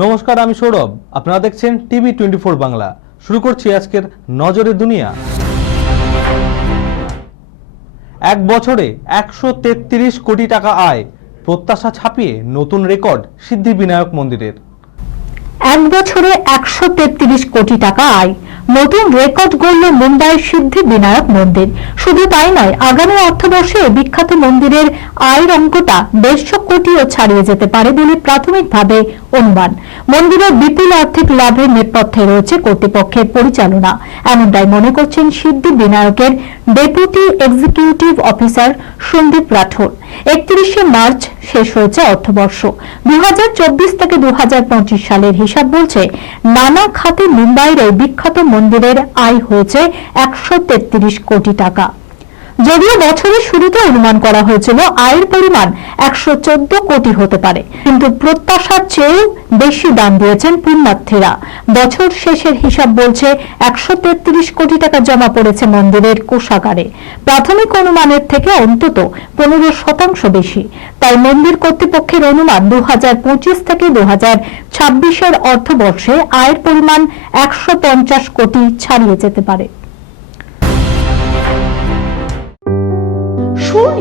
নমস্কার, আমি সৌরভ। আপনারা দেখছেন টিভি টোয়েন্টি ফোর বাংলা। শুরু করছি আজকের নজরে দুনিয়া। এক বছরে একশো তেত্রিশ কোটি টাকা আয়, প্রত্যাশা ছাপিয়ে নতুন রেকর্ড সিদ্ধি বিনায়ক মন্দিরের। এক বছরে একশো তেত্রিশ কোটি টাকা আয়। নতুন রেকর্ড গড়ল মুম্বাইয়ের সিদ্ধি বিনায়ক মন্দির। শুধু তাই নয়, আগামী অর্থবর্ষে বিখ্যাত মন্দিরের আয়ের অঙ্কটা দেড়শো কোটিও ছাড়িয়ে যেতে পারে বলে প্রাথমিকভাবে অনুমান। মন্দিরের বিপুল আর্থিক লাভের নেপথ্যে রয়েছে কর্তৃপক্ষের পরিচালনা। এমনটাই মনে করছেন Siddhi বিনায়কের deputy executive officer Sandeep Rathore একত্রিশে মার্চ শেষ হয়েছে অর্থবর্ষ। দু হাজার চব্বিশ থেকে দু হাজার পঁচিশ সালের হিসাব বলছে, নানা খাতে মুম্বাইয়ের বিখ্যাত মন্দিরের আয় হয়েছে একশো তেত্রিশ কোটি টাকা। যদিও বছরের শুরুতে অনুমান করা হয়েছিল আয়ের পরিমাণ একশো চোদ্দ কোটি হতে পারে। কিন্তু প্রত্যাশার চেয়েও বেশি দাম দিয়েছেন পুণ্যার্থীরা। বছর শেষের হিসাব বলছে একশো তেত্রিশ কোটি টাকা জমা পড়েছে মন্দিরের কোষাগারে। প্রাথমিক অনুমানের থেকে অন্তত পনেরো শতাংশ বেশি। তাই মন্দির কর্তৃপক্ষের অনুমান দু হাজার পঁচিশ থেকে দু ছাব্বিশের অর্থবর্ষে আয়ের পরিমাণ একশো পঞ্চাশ কোটি ছাড়িয়ে যেতে পারে।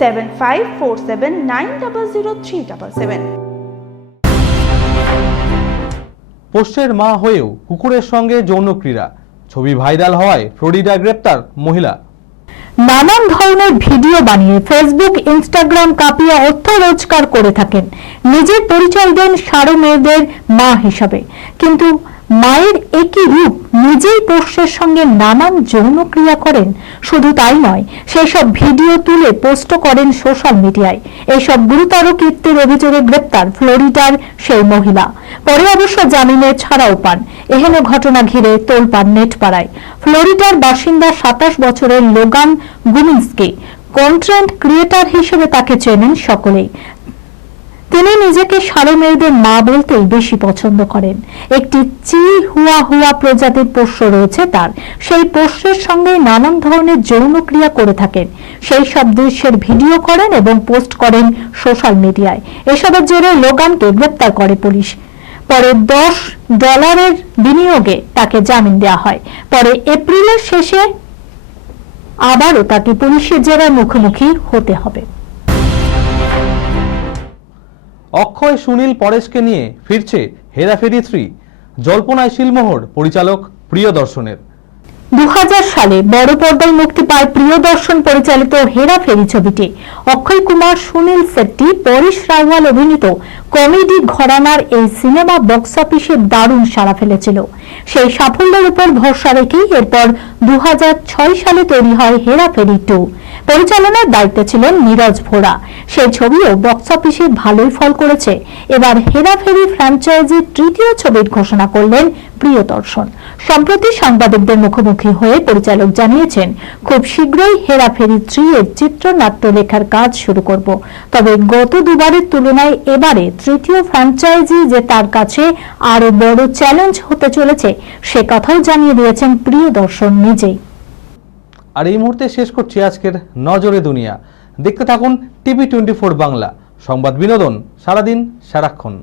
seven five four seven nine double zero three double seven পোষ্যের মা হয়েও কুকুরের সঙ্গে যৌন ক্রীড়া ছবি ভাইরাল হওয়ায় ফ্লোরিডা গ্রেপ্তার মহিলা। নানান ধরনের ভিডিও বানিয়ে ফেসবুক ইনস্টাগ্রাম কাঁপিয়ে অর্থ রোজগার করে থাকেন। নিজের পরিচয় দেন সারো মেয়েদের মা হিসাবে। কিন্তু মায়ের একই রূপ নিজেই পোষ্যের সঙ্গে নানান যৌন ক্রিয়া করেন। শুধু তাই নয় সেই সব ভিডিও তুলে পোস্ট করেন সোশ্যাল মিডিয়ায়। এইসব গুরুতর কীর্তির অভিযোগে গ্রেপ্তার ফ্লোরিডার সেই মহিলা। পরে অবশ্য জামিনে ছাড়াও পান। এহেন ঘটনা ঘিরে তোলপান নেট পাড়ায় ফ্লোরিডার বাসিন্দা সাতাশ বছরের লোগান গুমিন্সকি কন্টেন্ট ক্রিয়েটার হিসেবে তাকে চেনেন সকলেই। তিনি নিজেকে সারো মেয়েদের মা বলতেই বেশি পছন্দ করেন। একটি চি হুয়া হুয়া প্রজাতির পোষ্য রয়েছে তার। সেই পোষ্যের সঙ্গে নানান ধরনের যৌন ক্রিয়া করে থাকেন। সেই সব দৃশ্যের ভিডিও করেন এবং পোস্ট করেন সোশ্যাল মিডিয়ায়। এসবের জেরে লোগানকে গ্রেপ্তার করে পুলিশ। পরে দশ ডলারের বিনিয়োগে তাকে জামিন দেওয়া হয়। পরে এপ্রিলের শেষে আবারও তাকে পুলিশের জেরার মুখোমুখি হতে হবে। অক্ষয়, সুনীল, পরেশকে নিয়ে ফিরছে হেরাফেরি থ্রি। জল্পনায় শিলমোহর, পরিচালক প্রিয় দর্শনের দু সালে বড় পর্দায় মুক্তি পায় প্রিয়দর্শন পরিচালিত হেরা ফেরি ছবিটি। অক্ষয় কুমার, সুনীল শেট্টি, পরেশ রাওয়াল অভিনীত কমেডি ঘরানার এই সিনেমা বক্স অফিসে দারুণ সাড়া ফেলেছিল। সেই সাফল্যের উপর ভরসা রেখেই এরপর দু সালে তৈরি হয় হেরা ফেরি টু। পরিচালনার দায়িত্বে ছিলেন নীরজ ভোরা। সেই ছবিও বক্স অফিসে ভালোই ফল করেছে। এবার হেরাফেরি ফ্র্যাঞ্চাইজির তৃতীয় ছবির ঘোষণা করলেন প্রিয়দর্শন। সম্প্রতি সাংবাদিকদের মুখোমুখি হয়ে পরিচালক জানিয়েছেন, খুব শীঘ্রই হেরাফেরি থ্রি এর চিত্রনাট্য লেখার কাজ শুরু করব। তবে গত দুবারের তুলনায় এবারে তৃতীয় ফ্র্যাঞ্চাইজি যে তার কাছে আরও বড় চ্যালেঞ্জ হতে চলেছে, সে কথাও জানিয়ে দিয়েছেন প্রিয় দর্শন নিজেই। আর এই মুহূর্তে শেষ করছি আজকের নজরে দুনিয়া। দেখতে থাকুন টিভি টোয়েন্টি ফোর বাংলা। সংবাদ বিনোদন সারাদিন সারাক্ষণ।